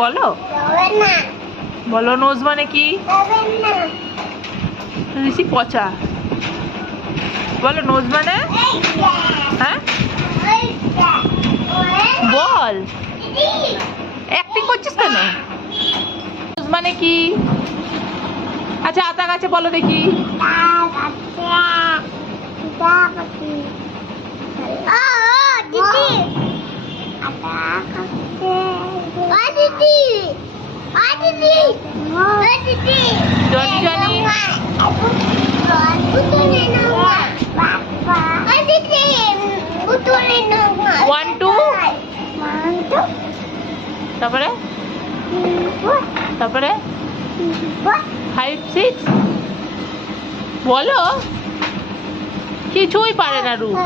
বলো বলো নোজ মানে কি? ঋষি পচা। বলো নোজ মানে? হ্যাঁ বল, অ্যাক্টিং করছিস কেন? নোজ মানে কি? আচ্ছা আতা গাছে বলো দেখি। ওয়ান টু তারপরে তারপরে 5 6 বলো। কিছুই পারে না রূপ।